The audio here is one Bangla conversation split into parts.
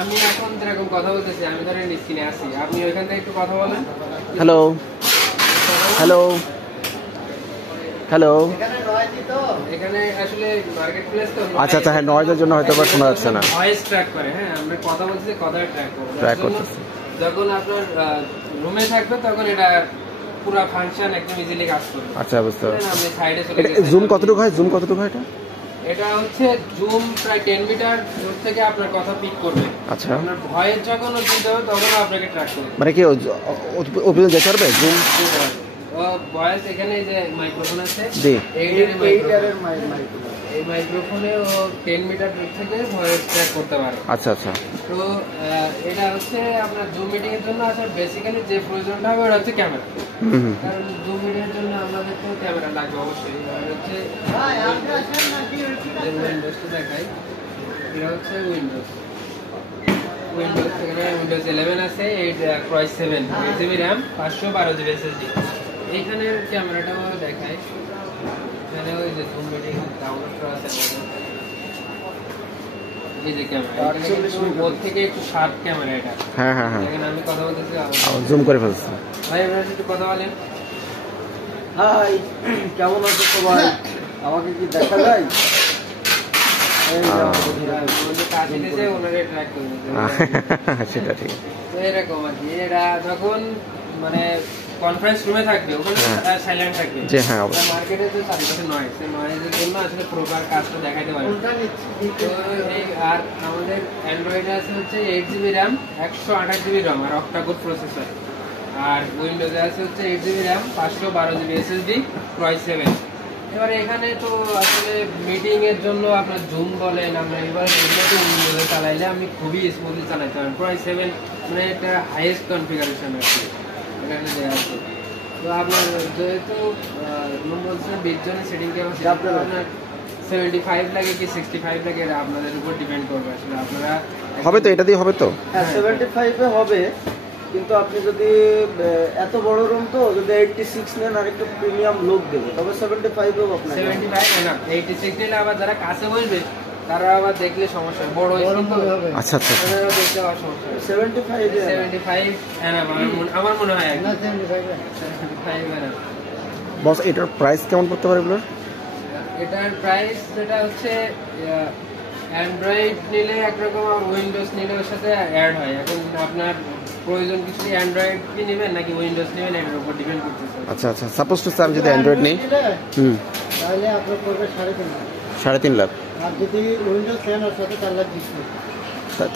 আমি এখন যেরকম কথা বলতেছি, আমি ধরেন স্ক্রিনে আছি, আপনি ওইখান থেকে একটু কথা বলেন। Hello hello hello. এখানে আসলে মার্কেট প্লেস তো, আচ্ছা আচ্ছা, হ্যাঁ, নয়েজের জন্য হয়তো বা শোনা যাচ্ছে না। ভয়েস ট্র্যাক করে, হ্যাঁ আমরা কথা বলছি, কথা ট্র্যাক করতেছে। যখন আপনার রুমে থাকবে তখন এটা পুরো ফাংশন একদম ইজিলি কাজ করবে। আচ্ছা, বুঝতে পারছি। আপনি সাইডে চলে এটা গেছেন। জুম কতটুকু হয়? জুম কতটুকু হয় এটা? এটা হচ্ছে জুম প্রায় 10 মিটার দূর থেকে আপনার কথা পিক করবে। আচ্ছা, আপনার ভয়েস যখন দিতে হবে তখন আপনাকে ট্র্যাক করবে। মানে কি ওপরে যেতে পারবে জুম? ভয়েস এখানে যে মাইক্রোফোন আছে, জি, এই মাইক্রোফোনে ও 10 মিটার দূর থেকে ভয়েস ট্র্যাক করতে পারে। আচ্ছা আচ্ছা। তো এটা হচ্ছে আপনার জুম মিটিং এর জন্য আসলে বেসিক্যালি যে প্রয়োজনটা হবে ওটা হচ্ছে ক্যামেরা। কারণ জুম মিটিং এর জন্য আমাদের তো ক্যামেরা লাগবে অবশ্যই। আর হচ্ছে উইন্ডোজটা দেখাই, এটা হচ্ছে উইন্ডোজ এখানে উইন্ডোজ 11 আছে, 8/7 8GB RAM 512 GB SSD। এইখানে ক্যামেরাটাও দেখাই, এখানে ওই যে জুম মিটিং ডাউনলোড করা আছে এই যে ক্যামেরা, ওর থেকে একটু শার্প ক্যামেরা এটা। হ্যাঁ হ্যাঁ হ্যাঁ, এখানে আমি কথা বলতেছি, জুম করে ফেলছি। ভাই আপনারা একটু কথা বলেন। হাই, কেমন আছো সবাই? আমাকে কি দেখা যায়? সেটা ঠিক। এরকম আর কি, এরা যখন মানে কনফারেন্স রুমে থাকবে ওখানে সাইলেন্ট থাকবে। জি হ্যাঁ, অবশ্যই। মার্কেটে যে চারিপাশে নয়েজ, সেই নয়েজের জন্য আসলে প্রপার কাজটা দেখাইতে পারে। তো আর আমাদের অ্যান্ড্রয়েডে আছে হচ্ছে 8GB RAM 128GB ROM আর অক্টাকোর প্রসেসর। আর উইন্ডোজে আছে হচ্ছে 8GB RAM 512GB SSD Core i7। এবারে এখানে তো আসলে মিটিং এর জন্য আপনার জুম বলেন, আমরা এবার এগুলোতে উইন্ডোজে চালাইলে আপনি খুবই স্মুথলি চালাতে পারেন। Core i7 মানে একটা হাইয়েস্ট কনফিগারেশন আছে এখানে দেওয়া আছে। তো আপনার যেহেতু বলছেন 20 জনের সেটিং ক্যাপাসিটি, আপনার 75 লাগে কি 65 লাগে এটা আপনাদের উপর ডিপেন্ড করবে। আসলে আপনারা হবে তো, এটা দিয়ে হবে তো। হ্যাঁ, 75 হবে, কিন্তু আপনি যদি এত বড় রুম তো যদি 86 নেন আর একটু প্রিমিয়াম লুক দেবে, তবে 75 হবে আপনার। 75 না, 86 নিলে আবার যারা কাছে বসবে তারা আবার দেখলে সমস্যা, বড় হবে। আচ্ছা আচ্ছা, তারা দেখতে আবার সমস্যা। 75 আমার মনে হয় না 75 না। বস, এটার প্রাইস কেমন পড়তে পারে এগুলোর? এটার প্রাইস যেটা হচ্ছে অ্যান্ড্রয়েড নিলে একরকম আর উইন্ডোজ নিলে ওর সাথে অ্যাড হয়। এখন আপনার প্রয়োজন কিছু অ্যান্ড্রয়েড কি নেবেন নাকি উইন্ডোজ নেবেন এটার উপর ডিপেন্ড করতেছে। আচ্ছা আচ্ছা, সাপোজ টু আমি যদি অ্যান্ড্রয়েড নিই, তাহলে আপনার পড়বে 3.5 লাখ। 3.5 লাখ। আর যদি উইন্ডোজ নেন ওর সাথে 4 লাখ 20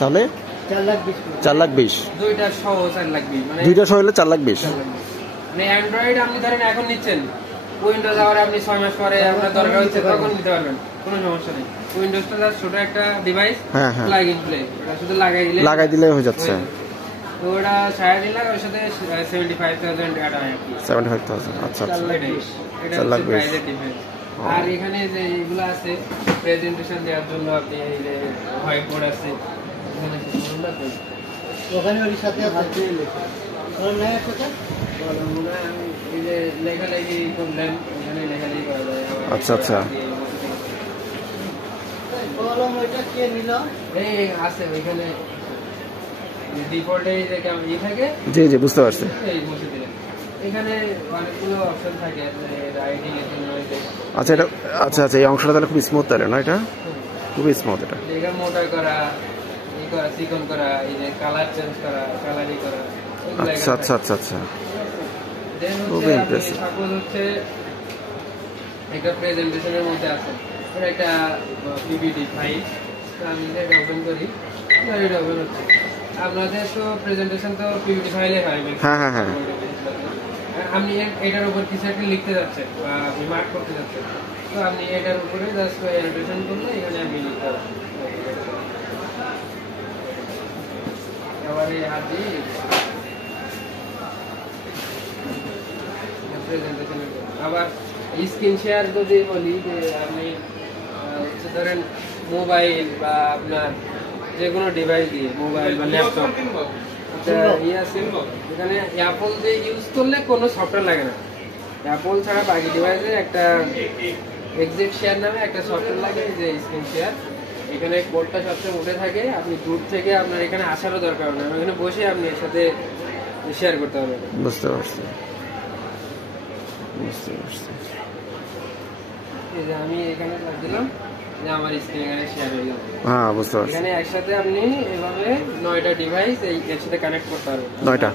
তাহলে 4 লাখ 20। 4 লাখ 20। দুইটা সহ 4 লাখ 20, মানে দুইটা সহ হলে 4 লাখ 20। মানে অ্যান্ড্রয়েড আপনি ধরেন এখন নিচ্ছেন, উইন্ডোজ আবার আপনি 6 মাস পরে আপনার দরকার হচ্ছে তখন নিতে পারবেন, কোনো সমস্যা নেই। উইন্ডোজটা জাস্ট ছোট একটা ডিভাইস, প্লাগ ইন প্লে, এটা শুধু লাগাই দিলে হয়ে যাচ্ছে। তো ওটা 3.5 লাখ, ওর সাথে 75,000 অ্যাড হয় আর কি। 75,000। আচ্ছা আচ্ছা, 4 লাখ 20। এটা হচ্ছে প্রাইসের ডিফারেন্স। আর এখানে যে এগুলো আছে প্রেজেন্টেশন দেওয়ার জন্য, আপনি এই যে হোয়াইট বোর্ড আছে এখানে, ওখানে ওর সাথে আছে লেখা। আর নাই আছে মনে হয় আমি এই যে লেখালেখি করলাম, এখানে লেখালেখি করা যায়। আচ্ছা আচ্ছা, কলম ওইটা কে নিল? এই আছে ওইখানে ডিফল্টে যে ই থাকে। জি জি, বুঝতে পারছি। এই বসে দিলেন, এখানে অনেকগুলো অপশন থাকে রাইটিং এর জন্য। আচ্ছা, এটা আচ্ছা আচ্ছা, এই অংশটা তাহলে খুব স্মুথ তাহলে না? এটা খুবই স্মুথ। এটা লেখা মোটা করা, ই করা, চিকন করা, এই যে কালার চেঞ্জ করা, কালারিং করা। আচ্ছা আচ্ছা আচ্ছা আচ্ছা, খুবই ইমপ্রেসিভ। সাপোজ হচ্ছে একটা প্রেজেন্টেশনের মধ্যে আছে, একটা পিপিটি ফাইল, আমি এটা ওপেন করি, এটা ওপেন হচ্ছে। আপনাদের তো প্রেজেন্টেশন তো পিপিটি ফাইলে হয়। হ্যাঁ হ্যাঁ হ্যাঁ, আপনি এটার উপর কিছু একটা লিখতে যাচ্ছেন বা আপনি মার্ক করতে যাচ্ছেন, তো আপনি এটার উপরে জাস্ট অ্যানোটেশন করলে এখানে আপনি লিখতে পারেন। এবারে হাত দিয়ে প্রেজেন্টেশনের আবার স্ক্রিন শেয়ার যদি বলি, যে আপনি ধরেন মোবাইল বা আপনার যে কোনো ডিভাইস দিয়ে, মোবাইল বা ল্যাপটপ, এখানে অ্যাপল দিয়ে ইউজ করলে কোনো সফটওয়্যার লাগে না। অ্যাপল ছাড়া বাকি ডিভাইসে একটা এক্সিট শেয়ার নামে একটা সফটওয়্যার লাগে, যে স্ক্রিন শেয়ার। এখানে কোডটা সবসময় উঠে থাকে, আপনি দূর থেকে আপনার এখানে আসারও দরকার নেই, এখানে বসে আপনি এর সাথে শেয়ার করতে পারবেন। বুঝতে পারছি, বুঝতে পারছি। এই যে আমি এখানে চাপ দিলাম যে আমার স্ক্রিন এখানে শেয়ার হয়ে যাবে। হ্যাঁ বুঝতে পারছি। এখানে একসাথে আপনি এভাবে 9টা ডিভাইস এর সাথে কানেক্ট করতে পারবেন। 9টা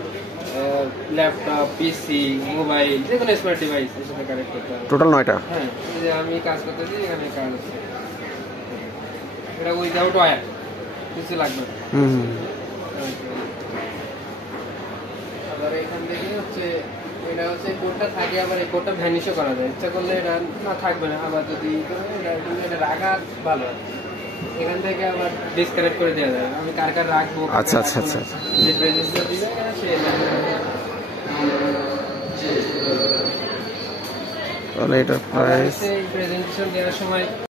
ল্যাপটপ, পিসি, মোবাইল, যে কোনো স্মার্ট ডিভাইস এর সাথে কানেক্ট করতে পারবেন। টোটাল 9টা। হ্যাঁ, এই যে আমি কাজ করতেছি, এখানে কাজ হচ্ছে, এটা উইদাউট ওয়্যার, কিছু লাগবে না। হুম। আবার এখান থেকে হচ্ছে এটা হচ্ছে কোডটা থাকে, আবার এই কোডটা ভ্যানিশও করা যায়, ইচ্ছা করলে এটা না থাকবে না, আবার যদি এটা রাখা ভালো, এখান থেকে আবার ডিসকানেক্ট করে দেওয়া যায়, আমি কার কার রাখবো। আচ্ছা আচ্ছা আচ্ছা। যে রেজিস্টার দিবে সে তাহলে এটা প্রাইস প্রেজেন্টেশন দেওয়ার সময়